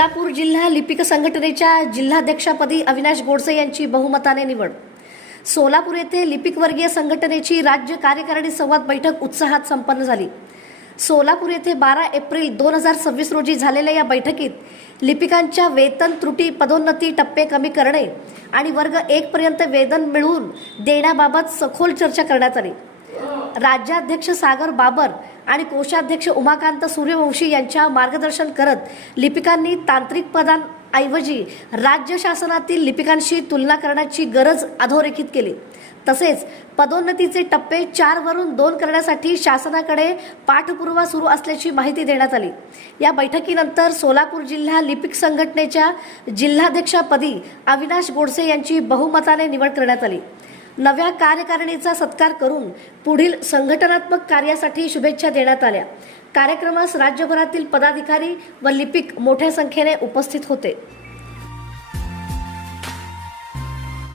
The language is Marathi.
सोलापूर जिल्हा लिपिक संघटनेच्या जिल्हाध्यक्षपदी अविनाश गोडसे यांची बहुमताने निवड। सोलापूर येथे लिपिक वर्गीय संघटनेची राज्य कार्यकारिणी संवाद बैठक उत्साहात संपन्न झाली। सोलापूर येथे 12 एप्रिल 2026 रोजी झालेल्या या बैठकीत लिपिकांच्या वेतन त्रुटी, पदोन्नती, टप्पे कमी करणे आणि वर्ग 1 पर्यंत वेतन मिळवून देण्याबाबत सखोल चर्चा करण्यात आली। राज्याध्यक्ष सागर बाबर आणि कोषाध्यक्ष उमाकांत सूर्यवंशी यांच्या मार्गदर्शन करत लिपिकांनी तांत्रिक पदांऐवजी राज्य शासनातील लिपिकांशी तुलना करण्याची गरज अधोरेखित केली। तसेच पदोन्नतीचे टप्पे 4 वरून 2 करण्यासाठी शासनाकडे पाठपुरावा सुरू असल्याची माहिती देण्यात आली। या बैठकीनंतर सोलापूर जिल्हा लिपिक संघटनेच्या जिल्हाध्यक्षपदी अविनाश गोडसे यांची बहुमताने निवड करण्यात आली। नव्या कार्यकारिणीचा सत्कार करून पुढील संघटनात्मक कार्यासाठी शुभेच्छा देण्यात आल्या। कार्यक्रमास राज्यभरातील पदाधिकारी व लिपिक मोठ्या संख्येने उपस्थित होते।